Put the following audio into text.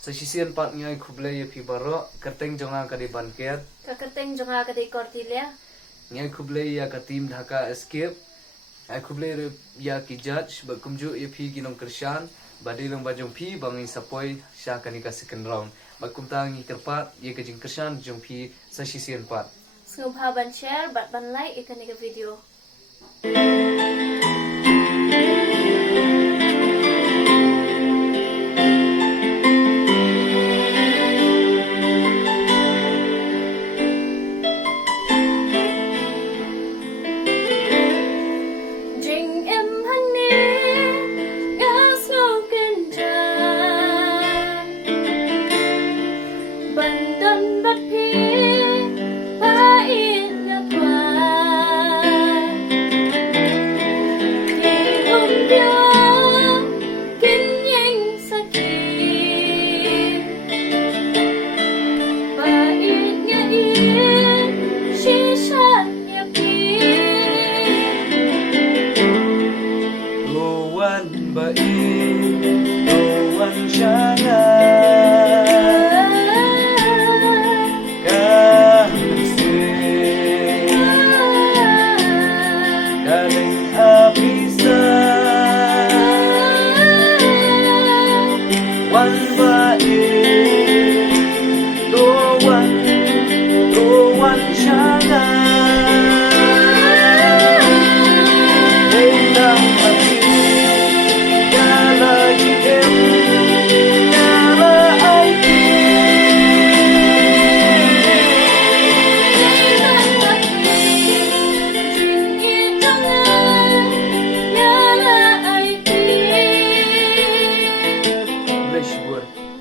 Sa sisian pat ngay kublay pi baro kerteng jonga ka di banket Kakateng jonga kadai kortilia. ngay kublay ya ka tim dhaka escape ay kublay ya ki judge ba kumju ya pi ginong krisyan badilong bajong pi bangi sapoy sya kanika second round ba kumtang i kerpat ya ka jing krisyan jong pi sa sisian pat Sngubha ban share bat ban like ikan ika video. Jing em honey, gas no kenjan. Bandan bat pi, pain na kwa. Di hum dia, kin yang sakit. Pain nya in, shisha nya pi. Loan baik loan syanga kasih galing habisa wan baik